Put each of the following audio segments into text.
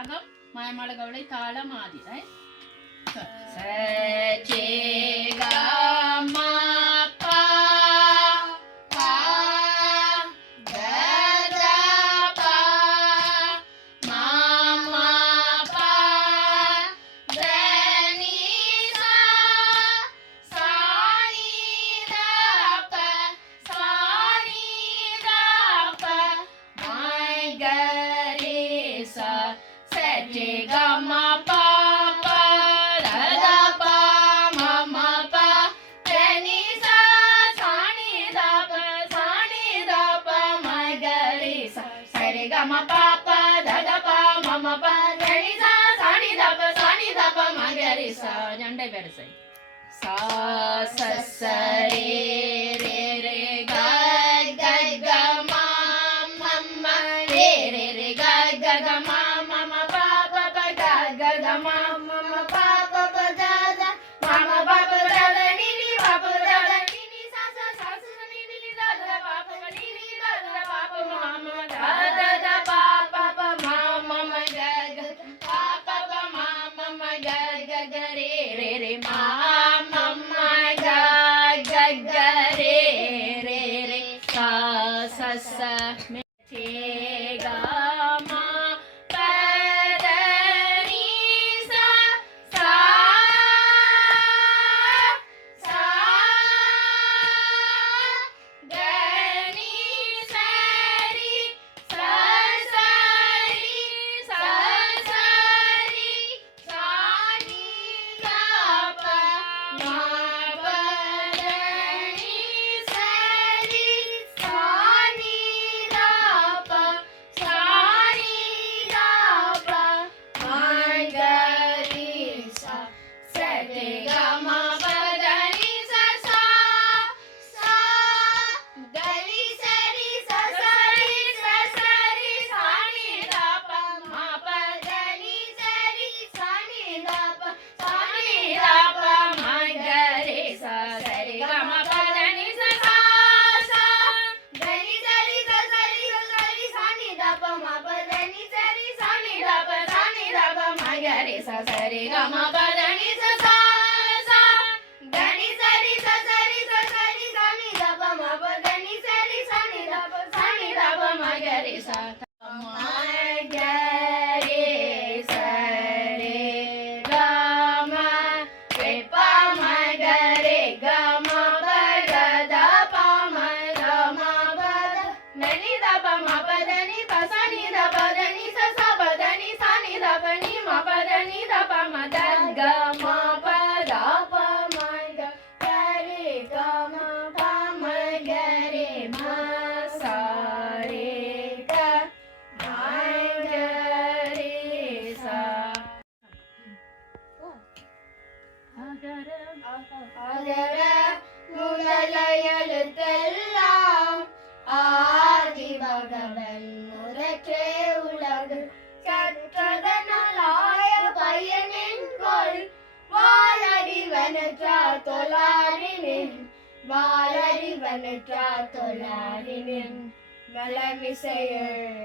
ராகம் மாயமாள கவலை தாளம் ஆதி. Nyandai வரிசை சா ச ச ரே ரே ரே க க க ம ம ம ரே ரே ரே க க க ம ம ம ப ப ப க க க ம ம ம ப ப ப த த ம ம ப ப த த நீ நீ ப ப த த நீ நீ ச ச ச ச நீ நீ த த ப ப நீ நீ த த ப ப ம ம த த த ப ப ப ம ம ம க க ப ப ப ம ம ம க க க ரே ரே ரே ம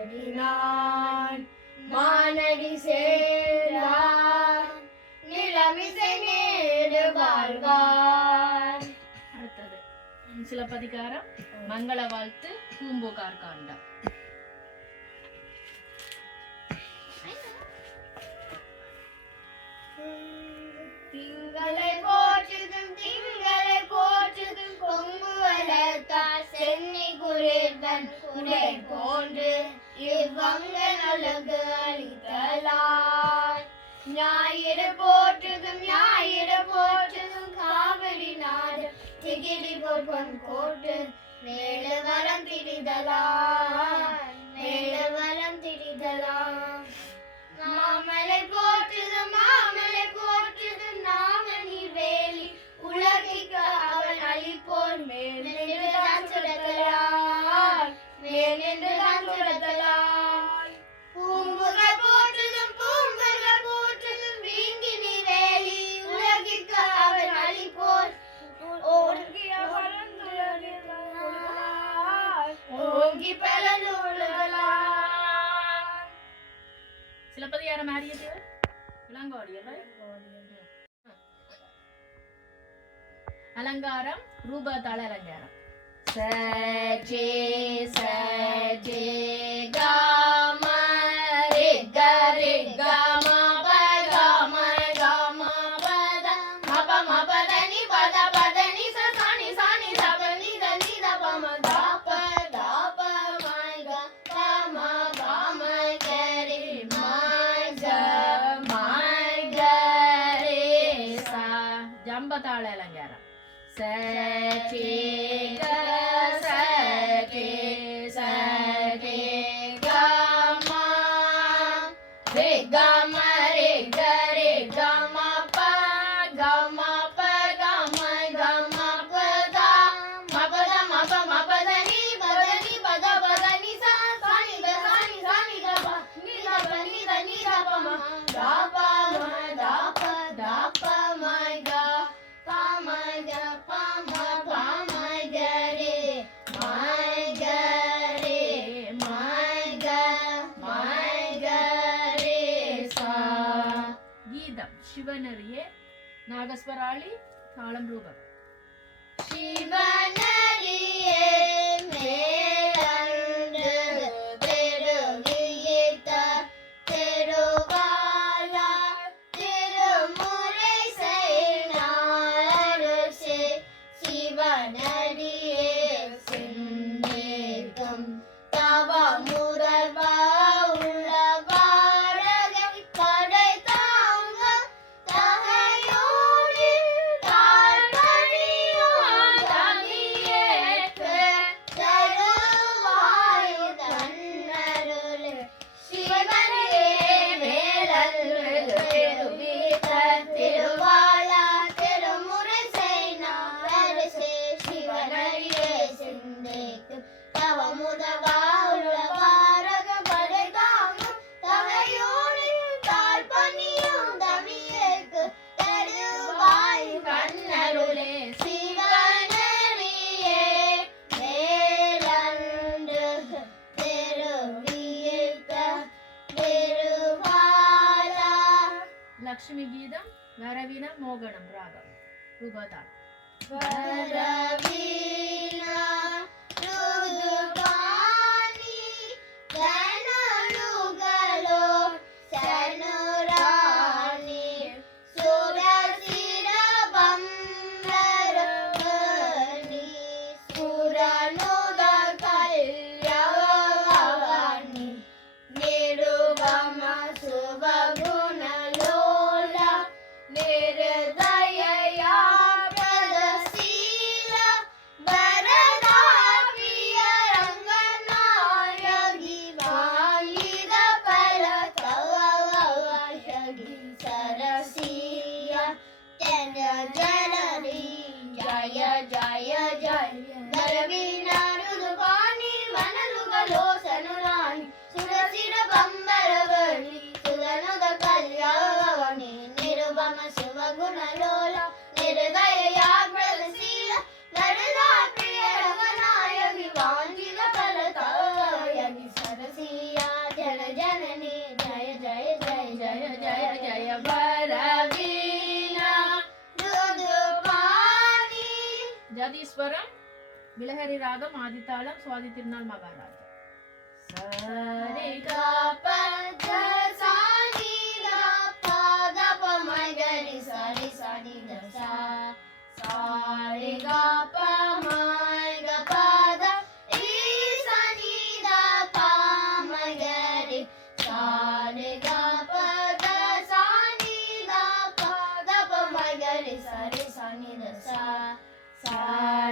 வலமிசையடினான் மானடி சேரான் நிலமிசை நேடு வாழ்வான். அடுத்தது சிலப்பதிகாரம் மங்கள வாழ்த்து பூம்புகார் காண்டம். திங்களை போற்றுதும் திங்களை போற்றுதும் கொங்கு வளர்த்தார் சென்னி குரேர்வன் குடை போன்று இவ்வங்கள் அழகு அளித்தலார். ஞாயிறு போற்றுதும் ஞாயிறு போற்றுதும் காவிரி நாடு திகிரி பொன் கோட்டு மேடு வரம் திரிதலார் மேடு வரம் திரிதலார். மாமலை போற்றுதும் மாமலை போற்றுதும் நாமணி வேலி உலகிற்கு அவன் அளிப்போர் மேல் நின்றுதான் சுடத்தலார் மேல் நின்றுதான் சுடத்தலார். பூம்புகள் போற்றுதும் பூம்புகள் போற்றுதும் வீங்கினி வேலி உலகிற்கு அவன் அளிப்போர் ஓங்கி பல ජනපද යාර මාරිය දේව இளங்கோடியல்ல அலங்காரம் ரூபதாள அலங்காரம் சஜே சஜே காம ரே கரே காம பகம காம பத மப மபதனி பத பதனி சசானி சானி சபனி தனி தபம தாப தாப மைக காம காம கரே மைக மைக ரே சா ஜம்பதாள அலங்காரம் சஜே சஜே சஜே காம ரே காம ரே கரே காம ப காம ப காம காம பத மபத மப மபதனி பதனி பத பதனி சா சானி த சானி சானி த ப நி த ப நி த நி த ப ம தா ப ம தா ப ம க ப ம க ப ம ப ம க ரே ம க ரே ம க ரே சா கீதம் சிவனரியே நாகஸ்வராளி தாளம் ரூபம் சிவனரியே மேலன்று தெருவியிட்ட தெருவாலா திருமுறை செய்நாரசே சிவனரியே சென்னேகம் தவ முரல்வா உள்ள பாரகை படை தாங்க தகையோடி தாழ்பணியோ தமியேற்க தருவாய் தன்னருளே சிவனரியே மேலன்று தெருவிட்ட திருவாலா திருமுறை செய்நாரசே சிவனரியே சென்னேகம் தவ முரல்வா உள்ள பாரக படை தாங்க தகையோடி தாழ்பணியோ தமியேற்க தருவாய் தன்னருளே சிவனரியே மேலன்று தெருவியிட்ட திருவாலா லக்ஷ்மி கீதம் வரவின மோகனம் ராகம் ரூபதாள் வரவீணா ருதுபாணி ஜனருகளோ சனுராணி சுரசிர பம்பரவணி சுரனுத கல்யாணி நிருபம சுபகுணலோல நிருதயா பிரதசீல வரதா பிரிய ரங்கநாயகி வாயித பரதவயகி சரசிய ஜன ஜனனி ஜய ஜய ஜய நரவீண ருதுபாணி வனருகளோ சனுராணி சுரசிர பம்பரவணி சுரனுத கல்யாணி நிருபம சிவகுணலோல நிருதயா பிரதசீல வரதா பிரிய ரங்கநாயகி வாஞ்சித பரதவயகி சரசிய ஜன ஜனனி ஜய ஜய ஜய ஜய ஜய ஜய வரவீண ருதுபாணி ஜதீஸ்வரம் விலஹரி ராகம் ஆதித்தாளம் சுவாதி திருநாள் மகாராஜா சரி க ப த சா நி த ப த ப ம க ரி ச ரி ச நி த சா சா ரி க ப ம க ப த ரி ச நி த ப ம க ரி சா ரி க ப த சா நி த ப த ப ம க ரி ச நி த சா சா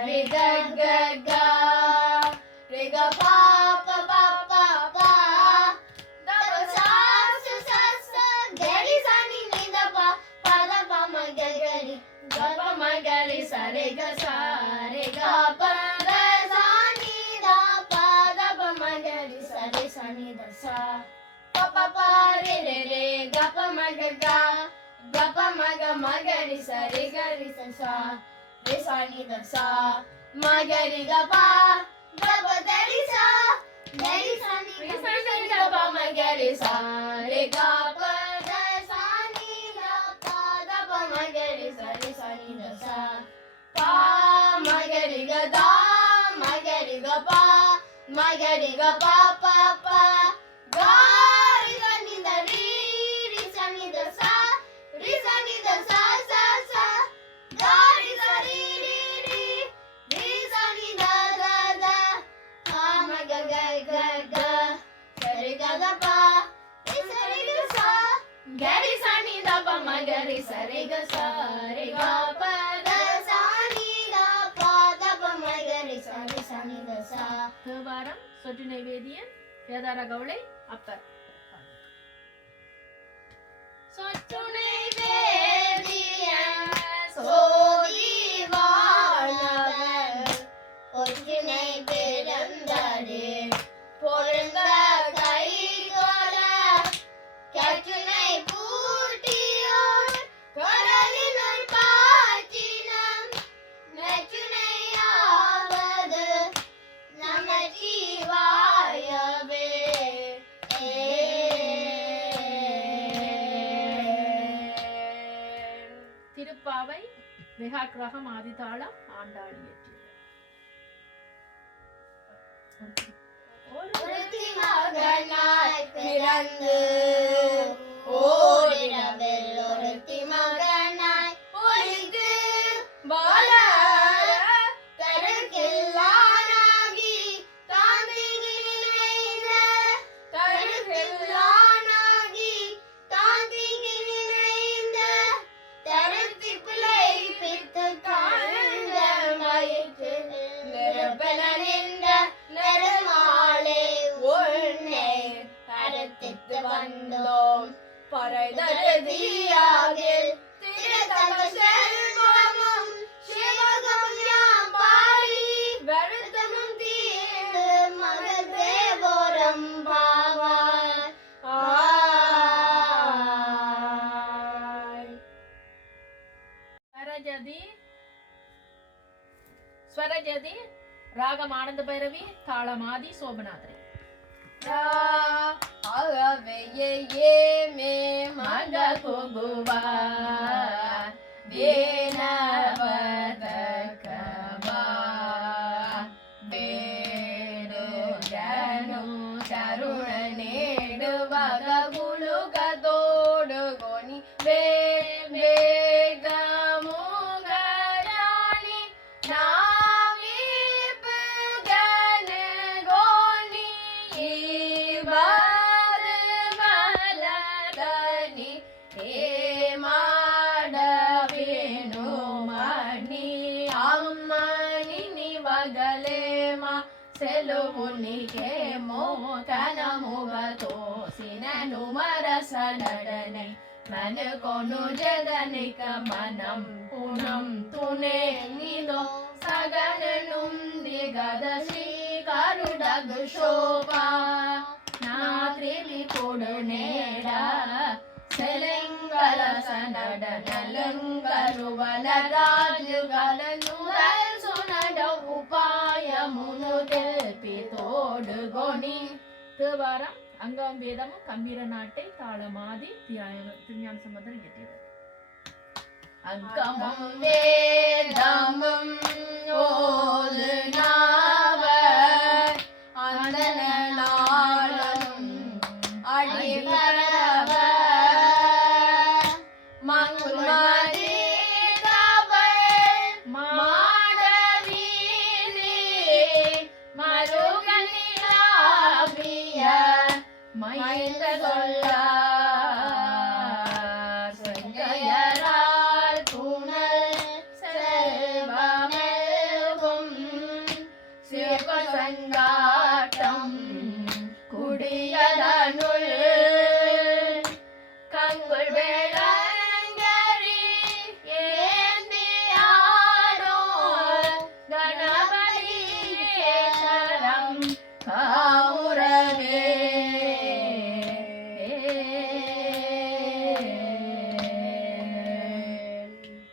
ரி க க க ரி க ப ப ப ப ப த ப சா ச ச ச க ரி ச நி நி த ப ப த ப ம க க ரி க ப ம க ரி ச ரி க சா ரி க ப த சா நி த ப த ப ம க ரி ச நி த சா ப ப ப ரி ரி ரி க ப ம க க க ப ம க ரி ச சா ரி ச நி த சா ம க ரி க ப க ப த ரி சா க ரி ச நி த ப ம க ரி சா ரி க ப pa pa pa ga ri sa ni da ri sa ni da sa sa sa ga ri sa ri sa ni da da da ha ma ga ga ga ga sa ri ga ga pa ri sa sa ga ri sa ni da pa ma ga ri sa ga sa ri ga pa da sa ni ga pa da pa ma ga ri sa ni da sa. Thevaram சொட்டு நைவேத்தியம் கேதார கவுளை அப்பர். சொட்டு நைவேத்தியம் சோதி வாழவர் ஒற்றினை பிறந்தாரே பொருந்த கை கொல கற்றுனை பூட்டியோர் கடலினுள் பாற்றினம் நச்சுனையாவது நமச்சிவாயவே. திருப்பாவை விகாக்கிரகம் ஆதிதாளம் ஆண்டாள் இயற்றியது. ஒருத்தி மகனாய் பிறந்து ஓரிரவில் ஒருத்தி மகனாய் ஒழித்து வளர தருகில்லானாகி தாந்திகி நினைந்த தருகில்லானாகி தாந்திகி நினைந்த தருத்தி பிள்ளை பித்து காண்ட மயிற்று நிரப்பன நின்ற நெருமாளே உன்னை அறுத்தித்து வந்தோம் பறைதருதியாகில் திருத்தக செல்வமும் சிவகம் யாம் பாடி வருத்தமும் தீர்ந்து மகள் தேவோரம் பாவாய். ஸ்வரஜதி ராகம் ஆனந்த பைரவி தாளமாதி சோபநாத்ரி. ஆகவையே மே மக குகுவா வேனவதகவா வேடு ஜனு தருண நேடுவக குலுகதோடு கோணி வே வேகமுகராணி நாவிப்பு கன கோணி ஈவது மலதனி ஏமாடவேணு மணி அம்மனி நிவகலேமா செலுமுனிಗೆ ಮೋತನಮುಗತೋ ಸಿನನು ಮರಸನಡನೆ ಮನಕೊನು ಜಗನಿಕ ಮನಂ ಪುನಂ ತುನೆ ನಿದೋ ಸಗನನುಂ ದಿಗದ ಶ್ರೀ ಕರುಡಗು ಶೋಭಾ ನಾತ್ರಿಲಿ ಕೊಡು ನೇಡ ಸೆಲೆಂಗಲ ಸನಡ ನಲಂಗರುವಲ ರಾಜುಗಳನ್ನು சுனட உபாயமுனு தெல்பி தோடு கொணி. தேவாரம் அங்கம் வேதமும் கம்பீர நாட்டை தாளமாதி திருஞான சம்பந்தர் இயற்றியது. அங்கமும் வேதமும் ஓது நாவர் அந்தன நாளும் அடிபரவ மங்குமதி மயந்த சொல்லார் செங்கையரால் புனல் செல்வமெல்கும் சிவசங்காட்டம் குடியதனுள் கங்குள் வேளங்கரி ஏந்தியாடோ கணபதி கேசரம் காமுரவே.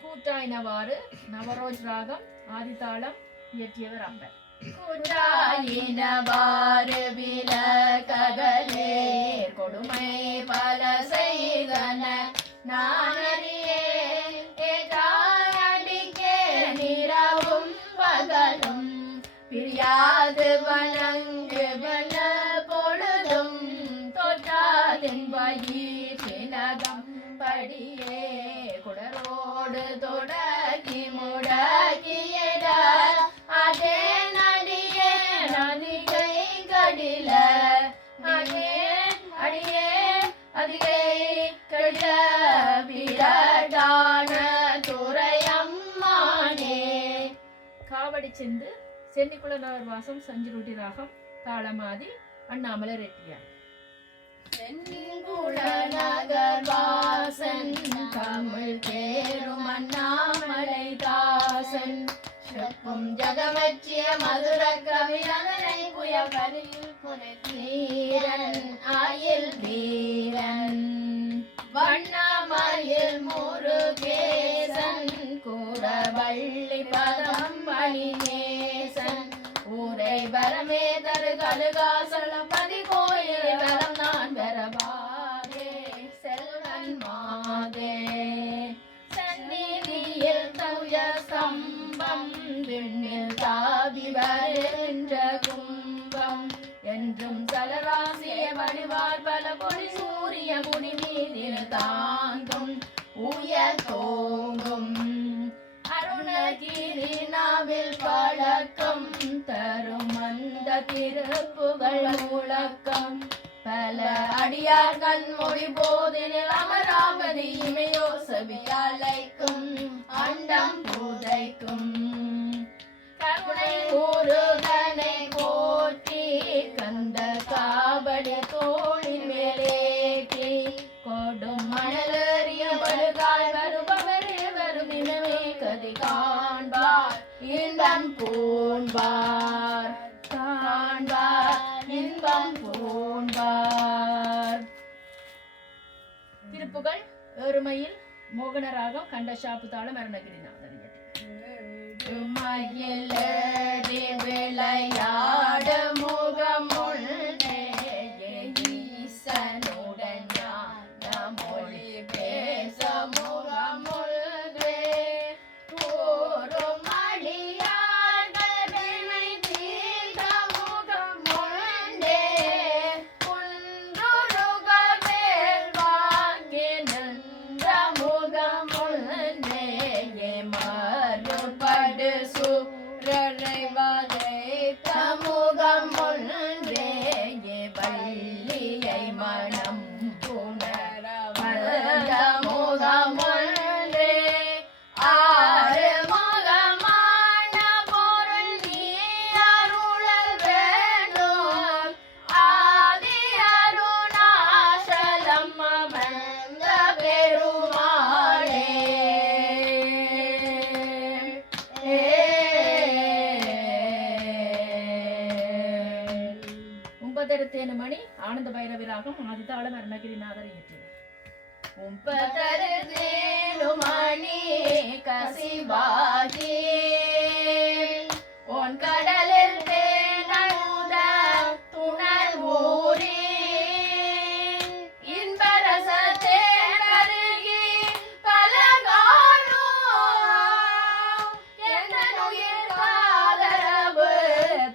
கூட்டாயினவாறு நவரோஜ் ராகம் ஆதிதாளம் இயற்றியவர் அப்பர். கூட்டாயினவாறு விலகலே கொடுமை பல செய்தன நானறியே ஏற்றாடிக்கே நிறவும் பகலும் பிரியாது வணங்கு வன சினகம் படியே குடரோடு தொடக்கி முடக்கியட அதே நடியே நதிகை கடில அடியே அடியே அதிகை கடில விரடான துறையம்மானே. காவடி செந்து சென்னிக்குளர் வாசம் சஞ்சுருட்டி ராகம் தாளமாதி அண்ணாமலை ரெட்டியார். செங்குள நகர் வாசன் தமிழ் தேரும் அண்ணாமலை தாசன் செப்பும் ஜகமச்சிய மதுர கவியனை புயகரில் புரத்தீரன் ஆயில் வீரன் வண்ணமயில் முருகேசன் கூடவள்ளி பதம் மணிநேசன் ஊரை வரமே தரு கலுகாசலம் பதி கோயில் வரம் நான் வரவாதே செல்வன் மாதே சந்நிதியில் தௌய ஸ்தம்பம் விண்ணில் தாவி வருகின்ற கும்பம் என்றும் சலராசிய வடிவார் பல பொடி சூரிய முடி மீதில் தாங்கும் உயர் தோங்கும் அருணகிரி நாவில் பழக்கம் தரும் அந்த திருப்புகள் முழக்கம் பல அடியார் கண்மொழி போதினில் அமராவதி இமையோ செவியாலைக்கும் அண்டம் பூதைக்கும் கருணை முருகனை போற்றி கந்த காவடி தோளின் மேலேற்றி கொடும் மணலறிய வருகாய் வருபவரே வரும் இனமே கதி காண்பார் இன்பம் பூண்பார் காண்பார் இன்பம் பூண்பார். திருப்புகள் ஏறுமையில் மோகனராகம் கண்டஷாப்பு தாளம் அருணகிரிநாதன். விளையாட முகம் ஈசனுடன் மொழி பேச முகம் கூறும் அடியார்கள் வினை தீர்ந்த முகம் குன்றுருக வேல் வாங்கி நின்ற முகம் மறுபடு சூரரை வதைத்த முகம் வள்ளியை மனம் புணர வந்த முகம் ஆறு முகமான பொருள் நீ அருளல் வேண்டும் ஆதி அருணாசலம் அமர்ந்த பெருமாளே. ஒன்பதெருத்தேனு மணி ஆனந்த பைரவி ராகம் ஆதிதாளம் அருணகிரிநாதர் இயற்றியது. ஒன்பதெருத்தேனு மணி கசிவாகி உன் கடலில் தேனமுத துணர் ஊரே இன்பரசத்தே கருகி பலகாலோ எந்த நுயிர் காதரவு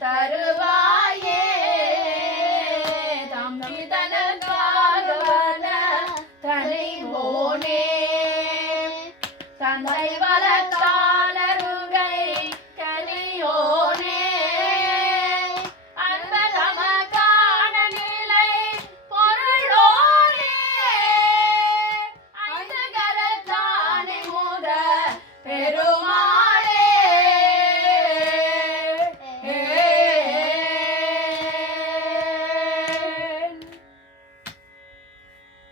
தருவாயே தம்பி தனக்காகவன தனிவோனே தந்தை வளர்த்தாளருகை கலியோனே அன்பதமக்கான நிலை பொருளோனே ஐந்து கரத்தானே முத பெருமாளே.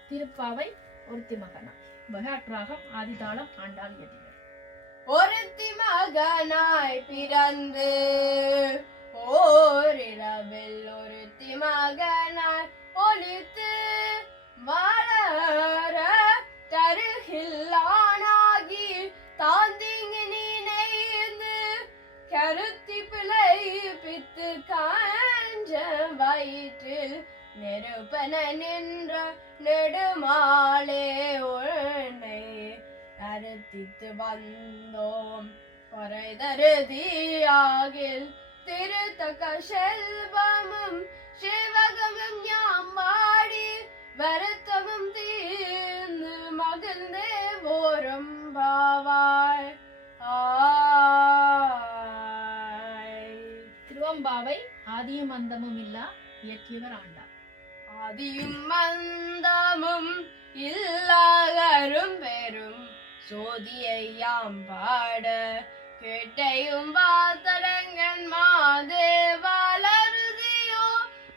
திருப்பாவை ஒருத்தி மகனா பகாட்ராகம் ஆதிதாளம் ஆண்டாள் இயற்றியது. ஒருத்தி மகனாய் பிறந்து ஓரிரவில் ஒருத்தி மகனாய் ஒலித்து வளர தருகில்லானாகி தாந்திங்கு நினைந்து கருத்தி பிழை பித்து காஞ்ச வயிற்றில் நெருப்பன நின்ற நெடுமாலே உன்னை அறுத்தித்து வந்தோம் குறைதருதியாகில் திருத்தக்க செல்வமும் சிவகமும் யாம்பாடி வருத்தமும் தீர்ந்து மகிழ்ந்தே ஓரம்பாவாய். திருவம்பாவை ஆதியும் அந்தமும் இல்லா இயற்றியவர் ஆண்டார். ஆதியும் அந்தமும் இல்லாகரும் பெரும் சோதியையாம் பாட கேட்டையும் பார்த்தடங்கன் மாதேவாலருதியோ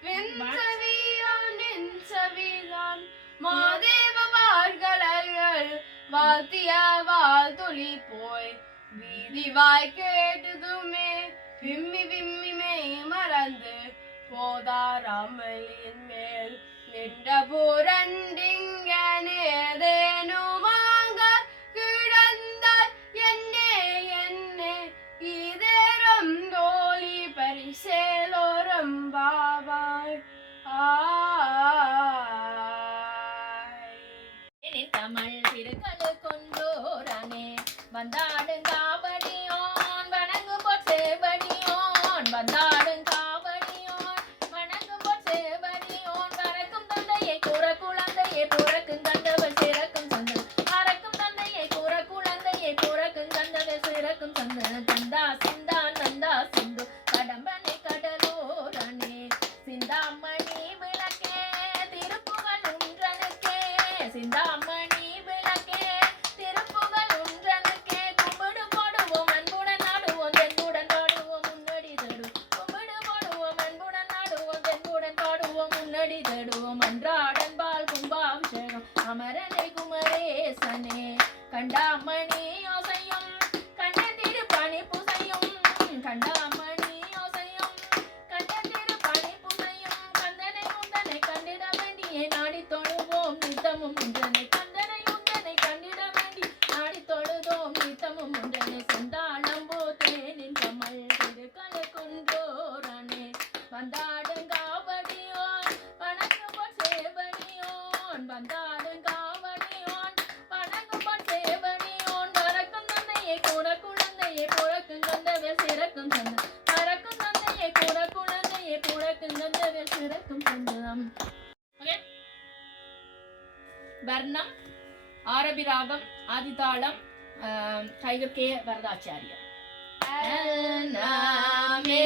விண்சவியோ நின்சவிதான் மாதேவ பார்கலர்கள் வாழ்த்திய வாழ்த்துளி போய் வீதிவாய் கேட்டதுமே விம்மி விம்மிமை மறந்து போதாராமலின் மேல் நின்ற புரண்டிங்கனேதேனுமாங்க கிடந்தாய் என்னே என்னே இதேரம் தோழி பரிசேலோரம் பாவாய். தமிழ் திருக்கழு கொன்றோரானே வந்தாடும் காவடியோன் வணங்கு பொற்சேவடியோன் வந்தாடும் காவடியோன் வணங்கு பொற்சேவடியோன் வரக்கும் தந்தையை கூற குழந்தையை புறக்கும் கண்டவர் சிறக்கும் சந்தன் மறக்கும் தந்தையை கூற குழந்தையை புறக்கும் கண்டவர் சிறக்கும் சந்தன் தந்தா சிந்தா நந்தா சிந்து கடம்பனை கடலோரானே சிந்தாமணி விளக்கே திருப்புகழ் ஒன்றனுக்கே சிந்தாமணி விளக்கே திருப்புகழ் ஒன்றனுக்கே கும்பிடு போடுவோம் அன்புடன் நாடுவோம் தென்புடன் பாடுவோம் முன்னடி தேடுவோம் கும்பிடு போடுவோம் அன்புடன் நாடுவோம் தென்புடன் பாடுவோம் முன்னடி தேடுவோம் அன்றாடன் பால் கும்பாபிஷேகம் அமரனை குமரேசனே கண்டாமணி யோசையும் கண்டதிரு பணி புசையும் கண்டாமணி யோசையும் கண்டதிரு பணி புசையும் கந்தனை உந்தனை கண்டிட வேண்டியே நாடி தொழுவோம் நித்தமும் ஒன்றனை கந்தனை உந்தனை கண்டிட வேண்டி நாடி தொழுதோம் நித்தமும் ஒன்றனை செந்தாளம்போ தேனின் கமல் திருக்கழு கொன்றோரானே வந்தாடும் காவடியோன் வணங்கு பொற்சேவடியோன் வந்தாடும் காவடியோன் வணங்கு பொற்சேவடியோன் வரக்கும் தந்தையை கூட குழந்தையை புறக்கும் கந்தவர் சிறக்கும் சந்தம் மறக்கும் தந்தையை கூட குழந்தையை புறக்கும் கந்தவர் சிறக்கும் சந்தம். வர்ணம் ஆரபி ராகம் ஆதிதாளம் டைகர் கே வரதாச்சாரியம். நாமே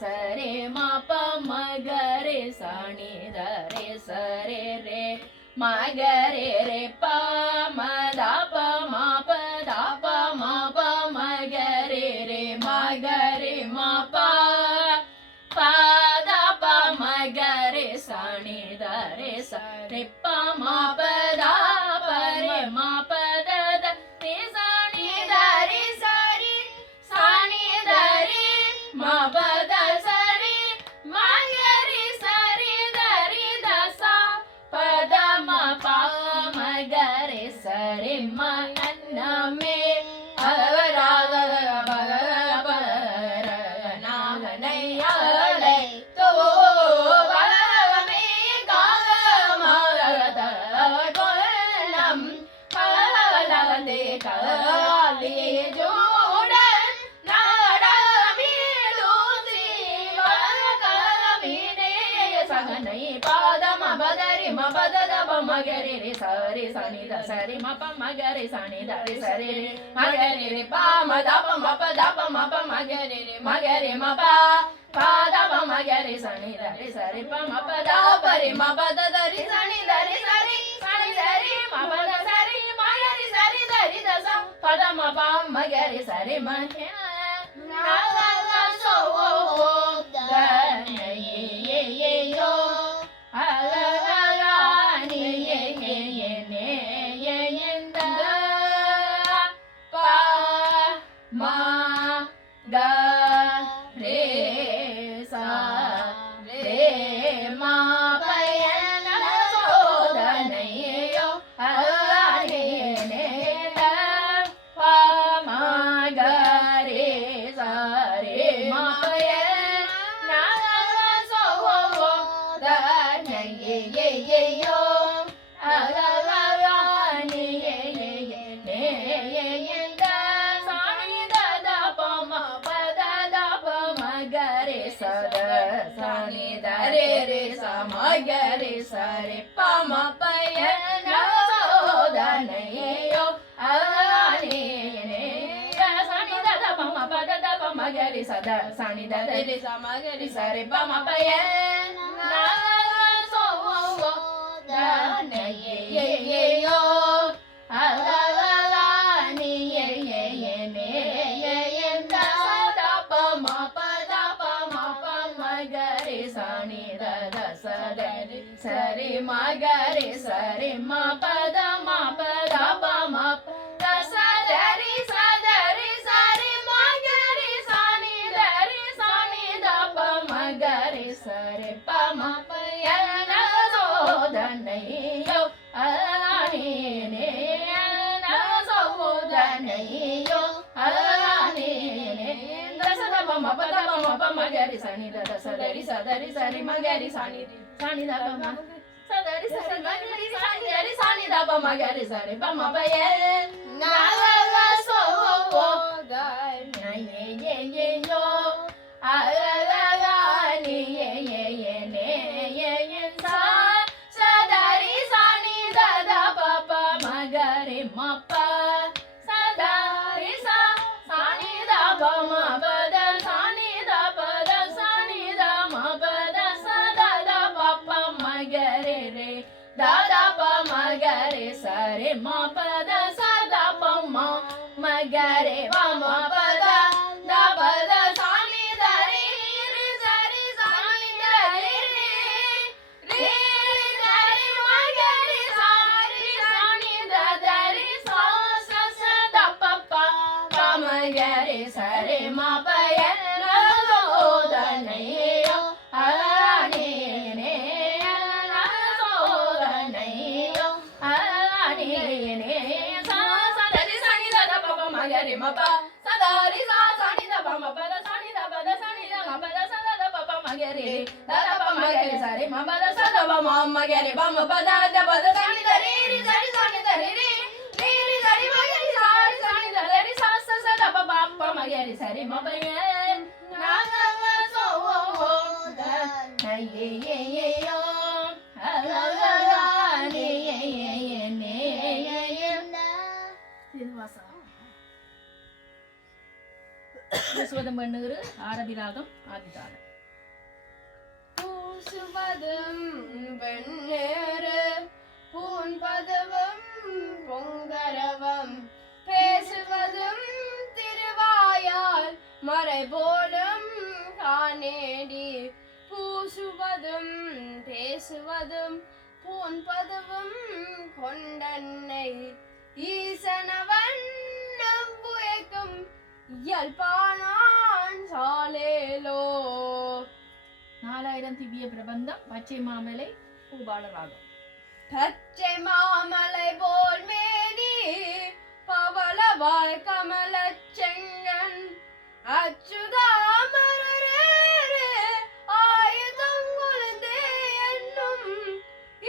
சரே மாப மகரே சாணி தரே சரே ரே மகரே ரே ப மதாப மாப தாப மாப மகரே ரே மகரே மாப பதாப மகரே சாணி தரே சரே ப மாப தாப ரே மாப தத ரே சாணி தரே சரி சாணி தரே மாப Magare re sare sani da sare ma pa magare sani da re sare re magare re pa ma da pa ma pa magare re magare ma pa da pa magare sani da re sare pa ma pa da pa re ma pa da re sani da re sare sani da re ma pa da sare magare sare da re da sa பதம பமகரி சரி மகரி so தனையோ அலலி நே எந்த ப மா க ரே சா ரே மா பயன சோதனையோ அலலி நே ப மா க ரே சா ரே மா பயன சோதனையோ அலலி நே எந்த சாணி தத பம பத தப மகரே சத சாணி தரே ரே சமகரே சரே பம பயன சோதனையோ அலலி நே சாணி தத பம பத தப மகரே சத சாணி தர ரே சமகரே சரே பம பயன சோதனையோ அலலி நே எந்த தப ம பத பம மகரே சாணி தத சதரி சரி மகரே சரி ம பத பம சதரி சதரி சரி மகரே சாணி தரி சாணி தப மகரே சரி பம பயன சோதனையோ அலலி நே சோதனையோ அலலி நே சத பம பத பம மகரி சனி தத சதரி சதரி சரி மகரி சனி சனி தப சதரி சரி மகரி சனி தரி சனி தப மகரி சரி பம பயன சோதனையோ அலலி நே சதரி சனி தத பப மகரி மப்ப சதரி சாணி தப ம பத சாணி தபத சாணி த ம பத சத பப மகரி ரே தத ப மகரி சரி ம பத சத பம மகரி பம பத தபத சாணி தரி ரி சரி சாணி தரி ரி சரி மகரி சாரி சாணி தரி சா சத பப மகரி சரி ம பயன சோதனையோ அலலி நே சோதனையோ அலலி நே சதரி சனி தத பப மகரி மப சதரி சாணி தப ம பத சாணி தபத சாணி த ம பத சத பப மகரி தத ப மகரி சரி ம பத சத பம மகரி பம பத தபத சாணி தரி ரி சரி சாணி தரி ரி ரி சரி மகரி சாரி சாணி தரி சா சத பப மகரி சரி ம பயன சோதனையோ அலலி நே பூசுவதம் பண்ணுகிற ஆரபி ராகம் ஆதிதாளம் பூசுவதும் வெண்ணேறு பூன்பதுவும் பொங்கரவம் பேசுவதும் திருவாயால் மறை போலும் காணேடி பூசுவதும் பேசுவதும் பூன்பதுவும் கொண்டன்னை ஈசனவன் நம்புயக்கும் இயல்பானான் சாலேலோ 4000 திவ்ய பிரபந்தம் பச்சை மாமலை பூபால ராகம் பச்சை மாமலை போல் மேனி பவளவாய் கமலச் செங்கன் அச்சுதாமரரே ஆயுதம் கொழுந்தே என்னும்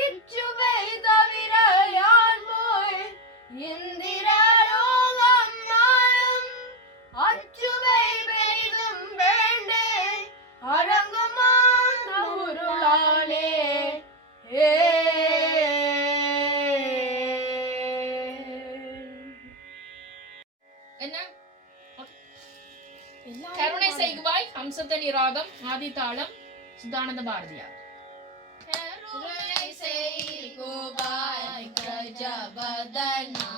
இச்சுவை தவிர யான் போய் இந்திரலோகம் நாளும் அச்சுவை பெரிதும் வேண்டேன் அரங்குமான் உருளானே என்ன கருணை செய்குவாய் ஹம்சத்தனி ராகம் ஆதிதாளம் சுத்தானந்த பாரதியார் கருணை செய்குவாய் கஜபதனா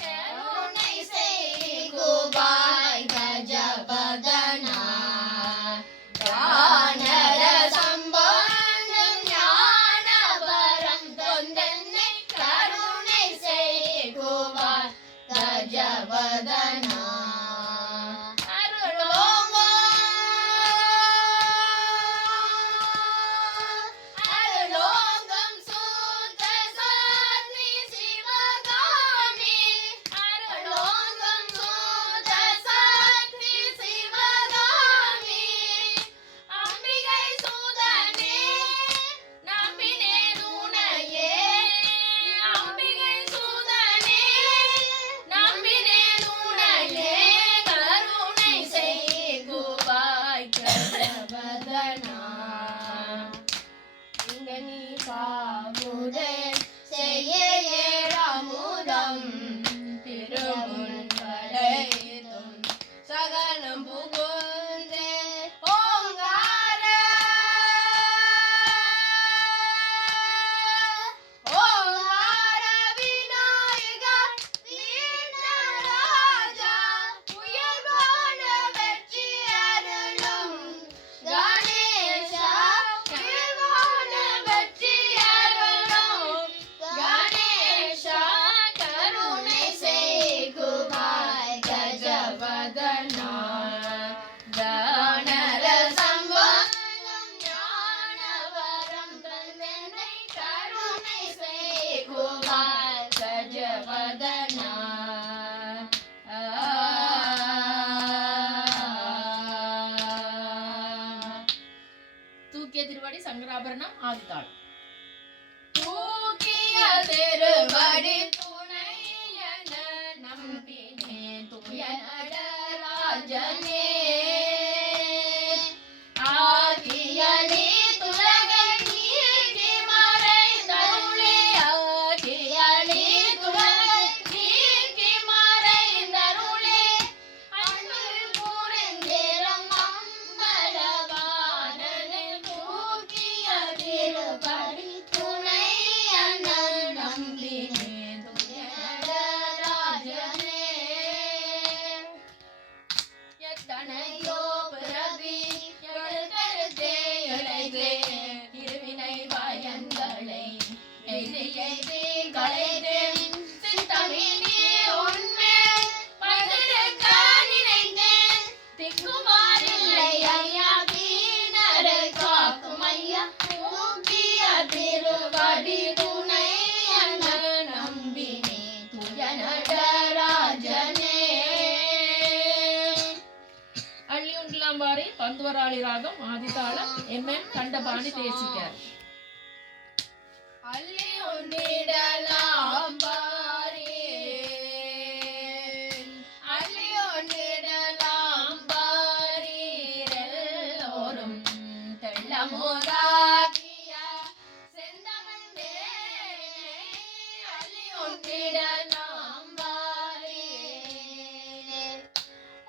கருணை வதனா தானரசம் வாழும் ஞானவரம் தந்தனை கருணை செய்குவார் கஜவதனா தூக்கிய திருவடி சங்கராபரணம் ஆதித்தாளம். தூக்கிய திருவடி துணை என நம்பினே தூய நடராஜனே ஆகிய நீ துலகை நீக்கி மறைந்தருளே ஆகிய நீ துலகை நீக்கி மறைந்தருளே அன்பு புரிந்திரும் அம்பலவாணனை தூக்கிய திருவடி துணை என நம்பினே தூய நடராஜனே எத்தனையோ பிறவி கருத்தே இழைத்தே இருவினை பயன்களை எய்தி எய்தி களைத்தேன் சித்தமினி உண்மை பதிலுக்க நினைத்தேன் திக்குமாறில்லை ஐயா தீனரை காக்கும் ஐயா தூக்கிய திருவடி துணை என நம்பினே தூய நடராஜனே. அள்ளியுண்டலாம்பாரி பந்துவராளி ராகம் ஆதித்தாளம் எம்எம் தண்டபாணி தேசிகர். அள்ளி உண்டிடலாம் பாரி அள்ளி உண்டிடலாம் பாரீரெல்லோரும் தெள்ளமுதாகிய செந்தமந்தே அள்ளி உண்டிடலாம் பாரி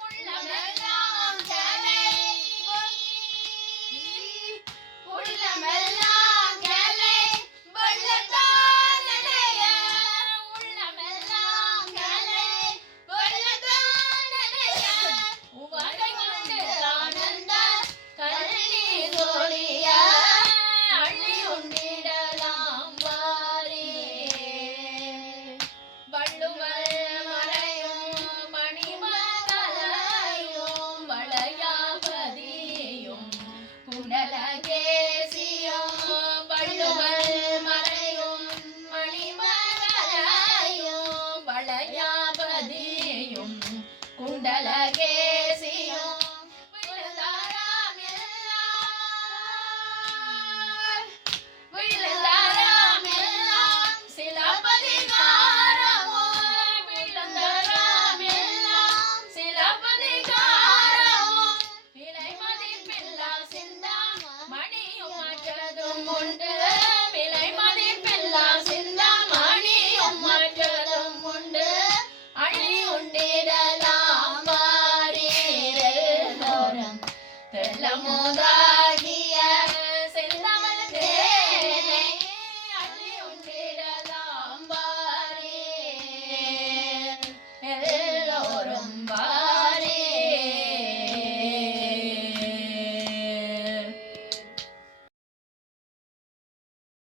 உள்ளமெல்லாம் கலை உள்ளமெல்லாம் கலை வெள்ளத்தானனைய உள்ளமெல்லாம் கலை வெள்ளத்தானனைய உவகை கொண்டு ஆனந்த கல்வி சோழிய அள்ளி உண்டிடலாம் பாரி வள்ளுவர் மறையும் மணிமகளையும் வளையாபதியும் குண்டலகேசியும் வள்ளுவர் மறையும் மணிமகளையும் வளையாபதியும் குண்டலகேசியும் விழுந்தாராம் எல்லாம் விழுந்தாராம் எல்லாம் சிலப்பதிகாரமும் விழுந்தாராம் எல்லாம் சிலப்பதிகாரமும் விலை மதிப்பில்லா சிந்தா மணியும் மற்றதும் உண்டு விலை மதிப்பில்லா சிந்தா மணியும் மற்றதும் உண்டு அள்ளி உண்டிடலாம் பாரீரெல்லோரும் தெள்ளமுதா